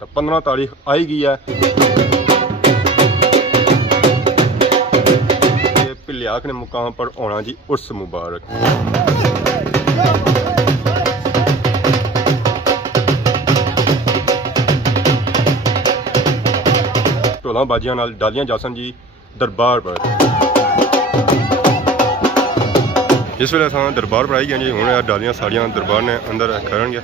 तो 15 तारीख आई गई है। पिलियाक ने मुकाम पर आना जी उर्स मुबारक। ढोलां बाजियां नाल डालियां जासन जी दरबार पर। इस वे अस दरबार पर आई गए जी। हूँ डालियां साड़ियां दरबार ने अंदर करन गया।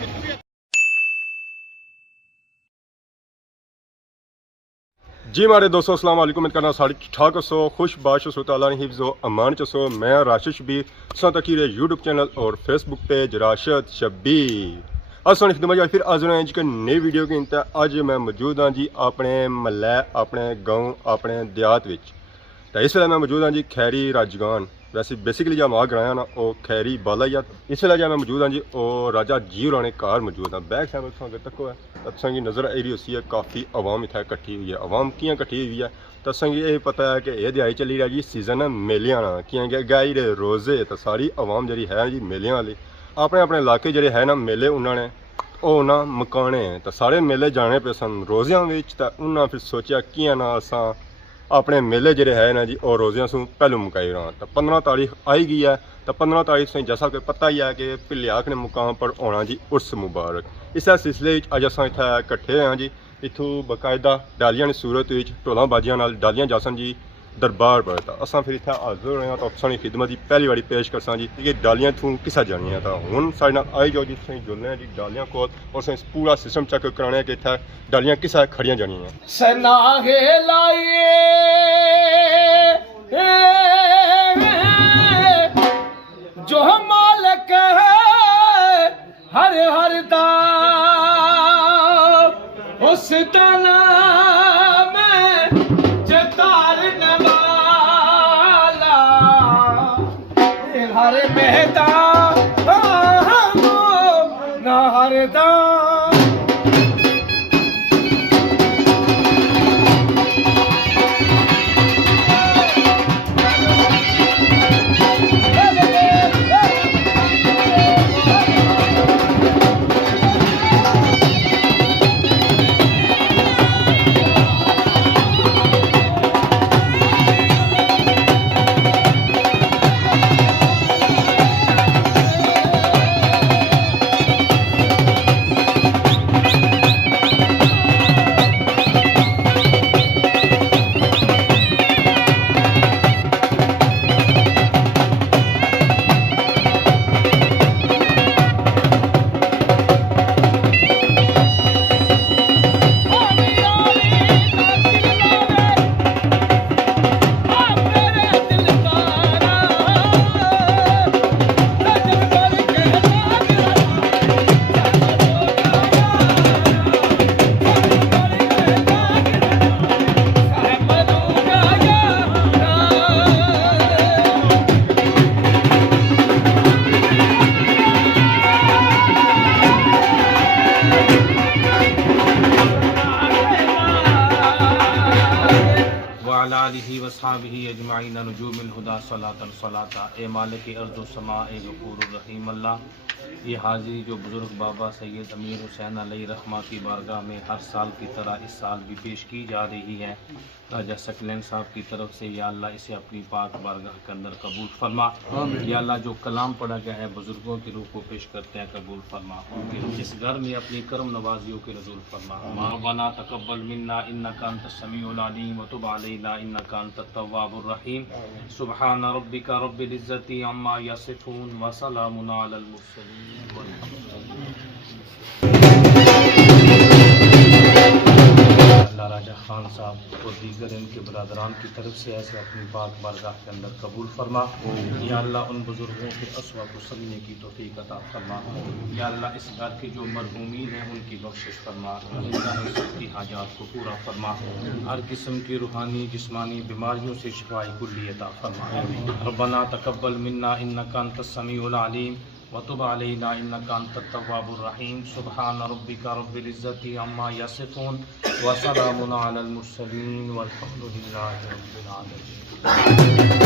जी मारे दोस्तों अस्सलाम वालेकुम। करना सारी ठीक ठाक सो खुश बाश सो ताला ने हिफ्ज़ो अमान चसो। मैं राशिद शबीर तकी यूट्यूब चैनल और फेसबुक पेज राशिद शबीर। अस खिदमत फिर आज जी नई वीडियो की इंत। अज मैं मौजूद हाँ जी अपने महल्ले अपने गाँव अपने देहात विच। तो इस वे मैं मौजूद हाँ जी खैरी राजगान। वैसे बेसिकली जो मां गराया ना वो खैरी बाला ही। इस वे मैं मौजूद हाँ जी और राजा जी होराने घर मौजूद हाँ। बैक साइड अगर तको है तो नज़र आ रही होती है काफ़ी आवाम इतना इकट्ठी हुई है। आवाम कियां इकट्ठी हुई है तो ये पता है कि यह दिहाड़ी चली रहा जी सीजन है मेलियां ना कि गाई रे रोज़े। तो सारी आवाम जी है जी मेलियां वाली अपने अपने इलाके जोड़े है ना मेले उन्होंने वो ना मकाने हैं। तो सारे मेले जाने पे सन रोज़ियां तो उन्हें फिर सोचा कि ना असा अपने मेले जोड़े है ना जी और रोज़ियां सू पहलू मुकाई रहा। तो 15 तारीख आई गई है। तो 15 तारीख से जैसा कि पता ही है कि पिलियाक ने मुकाम पर आना जी उर्स मुबारक। इस सिलसिले अज अस इतना इकट्ठे हाँ जी। इतों बकायदा डालियां की सूरत ढोलां बाजियां नाल डालियां जासन जी दरबार पर। तो अस फिर इतना हाजिर होए हैं। तो असानी खिदमत की पहली बारी पेश करसा जी कि डालियां इतों किसा जानिया। तो हूँ साढ़े नाल आई जाओ जी सही जुलने हैं जी डालियां को और सही पूरा सिस्टम चेक कराने कि इतना डालियां किसा खड़ियां जानिया। जो मालिक है हर हर दा उस नाम जतारन वाला हर मैदान ना हर दा। वालिहि वसहाबिहि अजमाइन नुजूमिल हुदा सलातन सलाता। ए मालिक अर्ज़ समा ए गफूरुर रहीम अल्लाह। ये हाज़िरी जो बुज़ुर्ग बाबा सैयद अमीर हुसैन अलैहि रहमा की बारगाह में हर साल की तरह इस साल भी पेश की जा रही है। राजा सकलैन साहब की तरफ से या अल्लाह इसे अपनी पाक बारगाह के अंदर कबूल फरमा। या अल्लाह जो कलाम पढ़ा गया है बुज़ुर्गों की रूह को पेश करते हैं कबूल फरमा। इस घर में अपनी करम नवाजियों के नज़ूल फरमा। रब्बना तक़ब्बल मिन्ना इन्नका अंतस समीउल अलीम व तुब अलैना इन्नका अंतत तव्वाबुर रहीम। सुब्हान रब्बिका रब्बिल इज़्ज़ति अम्मा यसिफून व सलामुन अलल मुरसलीन। राजा खान साहब और दीगर इनके बरदरान की तरफ से ऐसे अपनी पाक बारगाह के अंदर कबूल फरमा। या अल्लाह उन बुज़ुर्गों के अस्वा को समझने की तौफीक अता फरमा। या अल्लाह इस घर के जो मरहूमीन हैं उनकी बख्शिश फरमा। सबकी हाजात को पूरा फरमा। हर किस्म की रूहानी जिस्मानी बीमारियों से शिफाई कुल्ली अता फरमा। रब्बना तक़ब्बल मिन्ना इन्नका अंतस समीउल अलीम व तुब अलैना इन्नका अंतत तव्वाबुर रहीम। सुब्हान रब्बिका रब्बिल इज़्ज़ति अम्मा यसिफून व सलामुन अलल मुरसलीन वल्हम्दुलिल्लाहि रब्बिल आलमीन।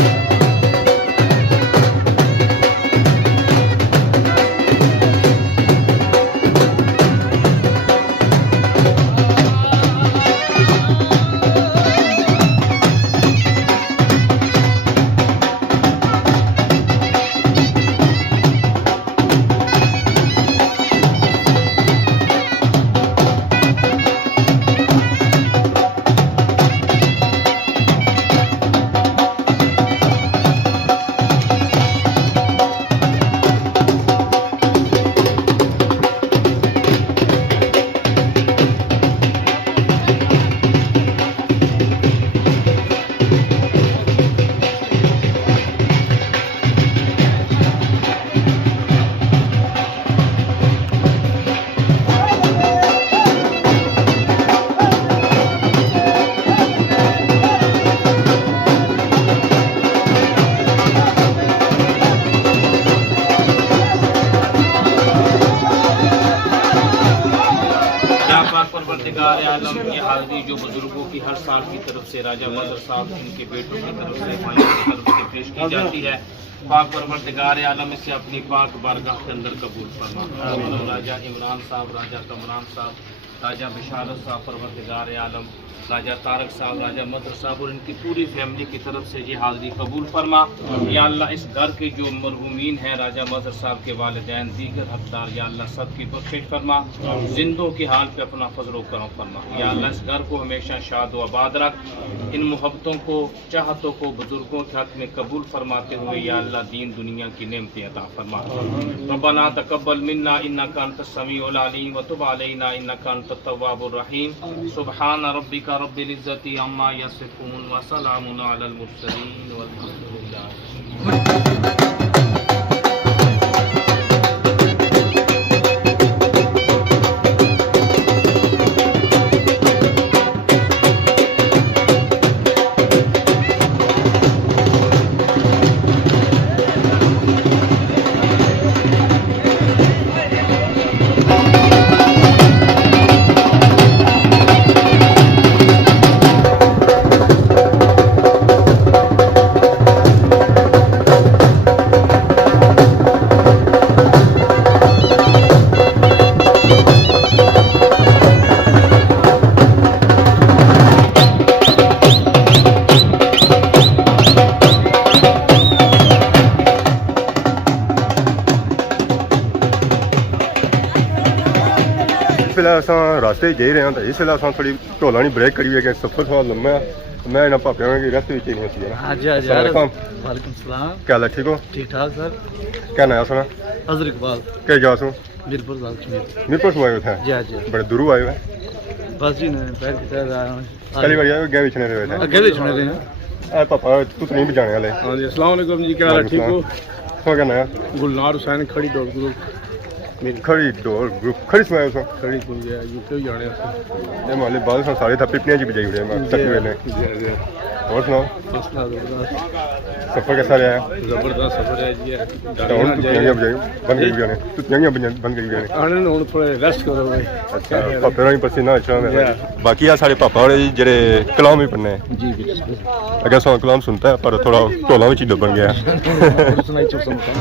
परवरदिगार आलम की हाज़िरी जो बुज़ुर्गों की हर साल की तरफ से राजा मदर साहब इनके बेटों की तरफ से भाइयों की तरफ से पेश की जाती है, पाक परवरदिगार आलम इसे अपनी पाक बारगाह के अंदर कबूल फरमा। राजा इमरान साहब, राजा कमरान साहब, राजा बिशारत साहब, परवरदिगार आलम राजा तारक साहब, राजा मदर साहब और इनकी पूरी फैमिली की तरफ से ये हाज़िरी कबूल फरमा। या अल्लाह इस घर के जो मरहूमीन हैं, राजा मदर साहब के वालिदैन, दीगर हकदार, या अल्लाह सब की बख्शिश फरमा, जिंदों के हाल पे अपना फजल करम फरमा। या अल्लाह इस घर को हमेशा शाद व आबाद रख, इन मोहब्बतों को, चाहतों को बुजुर्गों के हक में कबूल फरमाते हुए या अल्लाह दीन दुनिया की नेमतें अता फरमा। रब्बना तक़ब्बल मिन्ना इन्नका अंतस समीउल अलीम व तुब अलैना इन्नका अंतत तव्वाबुर रहीम। सुब्हान रब्बिका रब्बिल इज़्ज़ति अम्मा यसिफून व सलामुन अलल मुरसलीन वल्हम्दुलिल्लाह। फिलहाल असां रास्ते जा रहे हैं तो इस वेले असां थोड़ी ढोलां नी ब्रेक करी है कि सफर थोड़ा लम्बा है। मैं इन्हां भापियां की रास्ते विच ही नहीं सी हाँ जी हाँ जी। वालेकुम वालेकुम सलाम। क्या हाल है, ठीक हो? ठीक ठाक सर। क्या नाम सुना? अजर इकबाल, क्या जा सो मीरपुर कश्मीर। मीरपुर से आए हो थे? जी हाँ जी। बड़े दूर आए हो? बस जी ने पैर की तरह आया हूँ। पहली बार आए हो, गए बिछने रहे थे? अगे भी सुने रहे हैं। ए पापा तू तो नहीं बजाने वाले। हाँ जी, अस्सलाम वालेकुम जी, क्या हाल है, ठीक हो? हो क्या नाम? गुलनार हुसैन खड़ी डॉग ग्रुप मेरी खड़ी डोर ग्रुप खड़ी से आए हो? खड़ी कोई है यूके जाने ये माले बाद से सारे था पिपनियां जी बजाई हुए हैं तकवे ने। और सुनाओ सफर कैसा रहा? जबरदस्त सफर है जी। टाउन पिपनियां बजाई बंद गई हुई ने, पिपनियां बंद गई हुई ने। आने हुन थोड़े रेस्ट करो भाई। अच्छा पापा रानी पसीना अच्छा है। बाकी आ सारे पापा और जेड़े कलाम ही पढ़ने जी बिल्कुल। अगर सो कलाम सुनता है पर थोड़ा ढोला विच ही दबन गया। सुनाई चुप सुनता।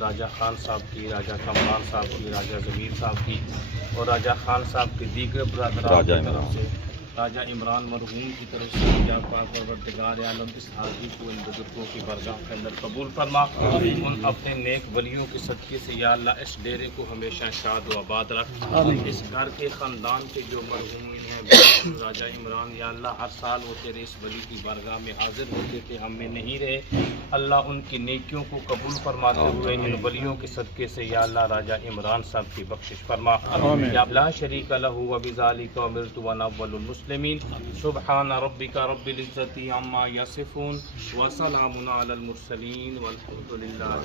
राजा खान साहब की, राजा कमरान साहब की, राजा ज़मीर साहब की और राजा खान साहब के दीगर बरदरान की तरफ से, राजा इमरान मरहूम की तरफ से या पाक परवरदिगार आलम इस हाज़िरी को इन बुजुर्गों की बारगाह के अंदर कबूल फरमा। उन अपने नेक वलियों के सदक़े से या अल्लाह इस डेरे को हमेशा शाद व आबाद रख। इस घर के ख़ानदान के जो मरहूम हैं राजा इमरान, या अल्लाह हर साल वो तेरे इस वली की बारगाह में हाजिर होते थे, हम में नहीं रहे। अल्लाह उनकी नेकियों को कबूल फरमाते हुए इन वलियों के सदक़े से या अल्लाह राजा इमरान साहब की बख्शिश फरमा। या ला शरीक लहू व बिज़ालिका उमिरतु व अना अव्वलुल मुस्लिमीन। सुब्हान रब्बिका रब्बिल इज़्ज़ति अम्मा यसिफून व सलामुन अलल मुरसलीन वल्हम्दुलिल्लाह।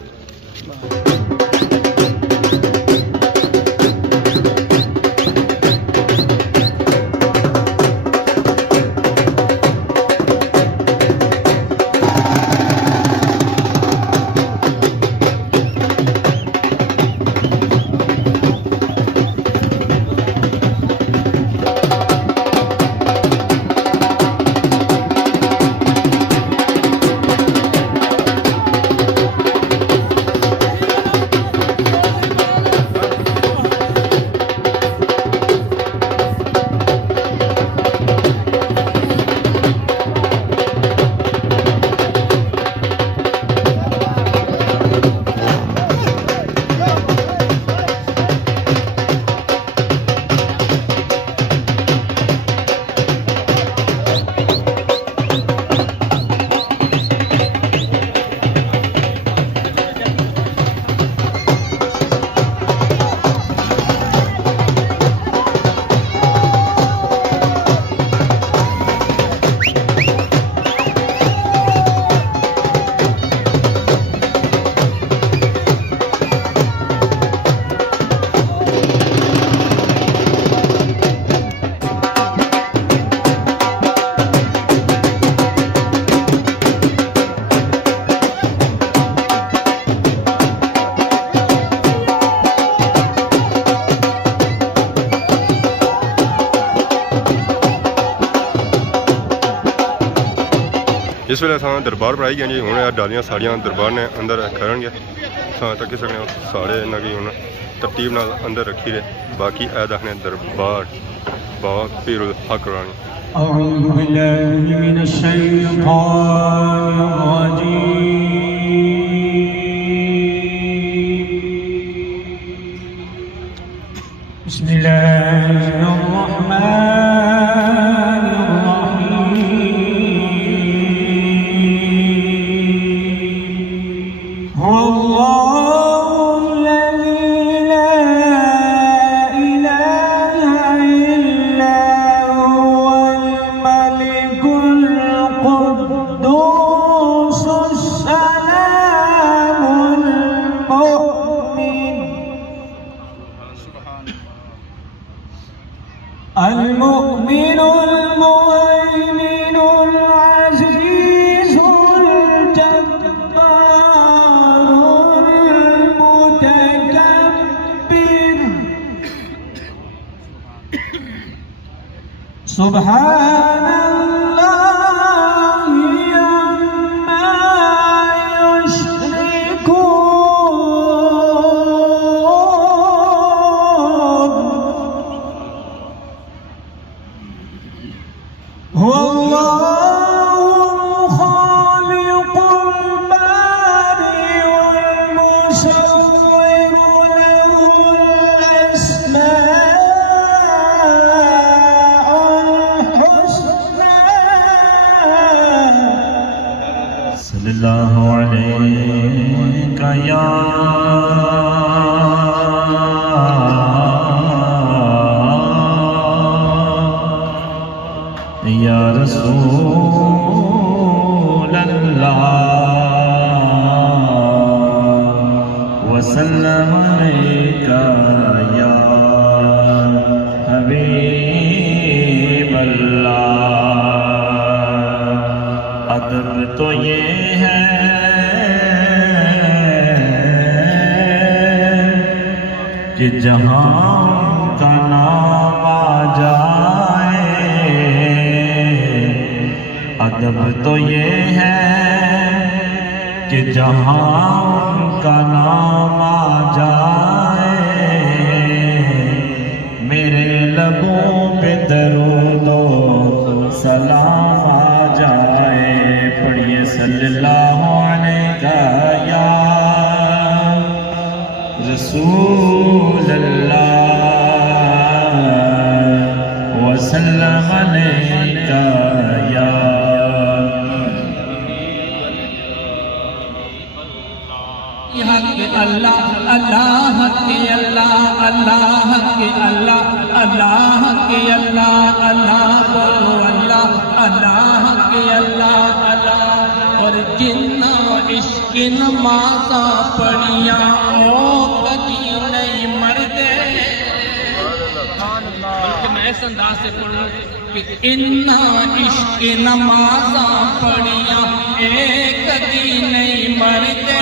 वेले असां दरबार पर आई गए जी। हुण डालियां साड़ियां दरबार ने अंदर करनगे असां तक्की सकने हो सारे इन्हां गी हुण तरतीब नाल अंदर रखी दे। बाकी ऐ दखने दरबार बाबा पीरुल हक रानी। أعوذ بالله من الشيطان الرجيم بسم الله الرحمن الرحيم هو الله الذي لا إله إلا هو الملك القدوس السلام المؤمن المهيمن العزيز الجبار المتكبر سبحان الله عما يشركون هو الله الخالق البارئ والمصور له الأسماء الحسنى صلى الله عليك يا رسول الله وسلم عليك يا حبيب الله अदब तो ये है कि जहाँ का नाम आ जाए अदब तो ये है कि जहाँ उनका नाम आ जाए मेरे लबों पे दरूदो सलाम आ जाए। पढ़िए सल्लल्लाहु अलैका या रसूल अल्लाह वसल्लम अलैका या अल्लाह अल्लाह के अल्लाह अल्लाह के अल्लाह अल्लाह के अल्लाह अल्लाह बोलो अल्लाह अल्लाह के अल्लाह अल्लाह और जिन्ना इश्क नमाज़ा पढ़िया ओ कदी नहीं मरदे। मैं इस अंदाज से पढ़ूं कि इन्ना इश्क नमाज़ा पढ़िया ए कदी नहीं मरदे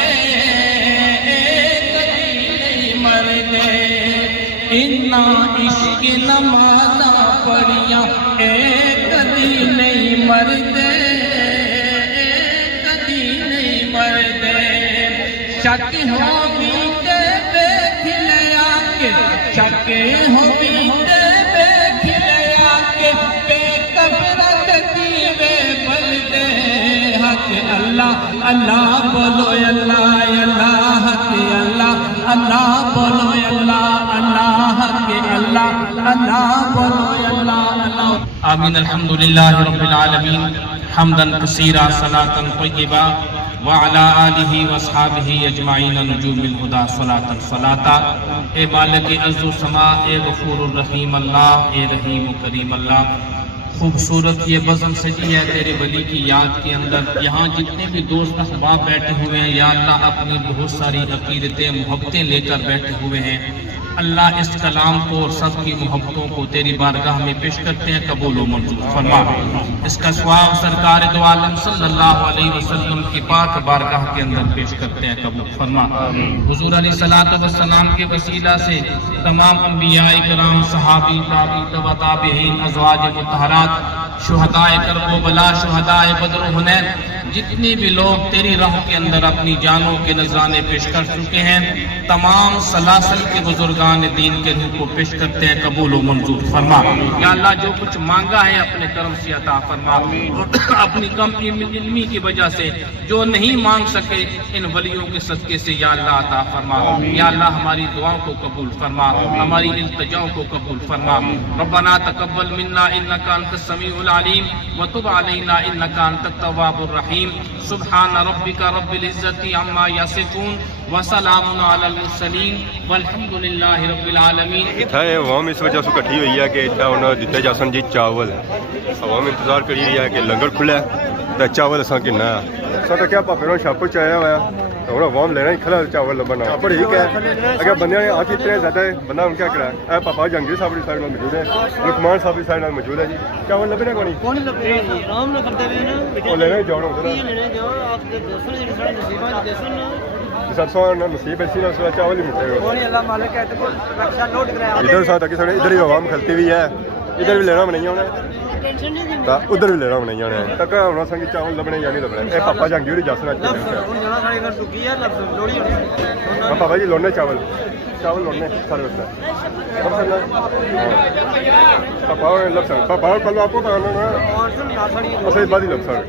इन्ना इश्क नमाज़ा पढ़िया एक कदी नहीं मरदे कदी नहीं मरदे। शक हो बीते देख लिया के शक हो बीते देख लिया के बेकबरत दीवे बलदे। हक अल्लाह अल्लाह बोलो अल्लाह अल्लाह के अल्लाह अल्लाह बोलो अल्लाह अल्लाह के अल्लाह अल्लाह बोलो अल्लाह अल्लाह। आमीन अल्हम्दुलिल्लाह रब्बिल आलमीन हम्दन कसीरा सलातन तय्यबा व अला आलिहि व अस्हाबिहि अजमाइन नुजूमिल हुदा सलातन सलाता। ए मालिक अज़्ज़ु समा ए गफूरुर रहीम अल्लाह ए रहीम करीम अल्लाह। खूबसूरत ये बज़म सजी है तेरे वली की याद के अंदर। यहाँ जितने भी दोस्त अहबाब बैठे हुए हैं या अल्लाह अपनी बहुत सारी अकीदतें मोहब्बतें लेकर बैठे हुए हैं अल्लाह इस कलाम को और सबकी मोहब्बतों को तेरी बारगाह में पेश करते हैं कबूल व मंजूर फरमा। इसका सवाब सरकार दो आलम सल्लल्लाहु अलैहि वसल्लम की पाक बारगाह के अंदर पेश करते हैं कबूल फरमा। हुजूर अलैहिस्सलातु वस्सलाम के वसीला से तमाम अंबिया इकराम सहाबी ताबी तबा ताबीईन अज़वाज मुतहरात शुहदाए करबला, शुहदाए बद्र हुनैन, जितने भी लोग तेरी राह के अंदर अपनी जानों के नजराने पेश कर चुके हैं, तमाम सलासल के बुजुर्गान दीन के रूह को पेश करते हैं, कबूल व मंजूर फरमा। या अल्लाह जो कुछ मांगा है अपने कर्म से अता फरमा, और अपनी कम इल्मी की वजह से जो नहीं मांग सके इन वलियों के सदके से या अल्लाह अता फरमा। या अल्लाह हमारी दुआओं को कबूल फरमा, हमारी इल्तिजाओं को कबूल फरमा। रब्बना तकब्बल मिन्ना इन्नका अंतस समीउल अलीम व तुब अलैना इन्नका अंतत तव्वाबुर रहीम। सुब्हान रब्बिका रब्बिल इज्जति अम्मा यसिफून व सलामुन अलल मुरसलीन वल्हम्दुलिल्लाहि रब्बिल आलमीन। इत्थे अवाम इस वजह से इकट्ठी हुई है कि इतना उन्हें दिते जासन जी चावल। अवाम इंतजार करी रही है कि लंगर खुले तो चावल असा किन्ना असा तो क्या भापे छापर च आया हुआ तो हम अवाम लेना ही खला चावल लबना पर ठीक है। अगर बंदे ने आके इतने ज्यादा है बंदा हम क्या करा। पापा जंगीर साहब की साइड में मौजूद है, लुकमान साहब की साइड में मौजूद है जी। चावल लबने को नहीं लेना ही जाओ सरसों नसीब ऐसी ना चावल ही मिलेगा इधर साथ इधर ही अवाम खलती भी है, इधर भी लेना नहीं होना उधर भी लेना नहीं आना है तक होना संगी चावल लबने या नहीं लबने। पापा जंगीर ही जसना पापा जी लोने चावल चावल लोने सारे पापा लब सक पापा कल आपको असली बाद ही लब सक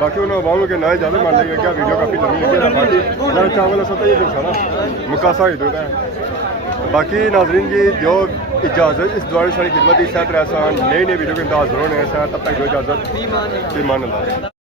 बाकी उन्होंने अवाम के ना ज़्यादा मान लेंगे क्या वीडियो काफ़ी लंबी लगी बाकी ना चावल असा तो ये दिखा ना मुकासा ही दूर है। बाकी नाजरीन जी जो इजाज़त इस दौरान सारी खिदमत इस तरह नई नई वीडियो के अंदाज होने तब तक जो इजाज़त ईमान अल्लाह।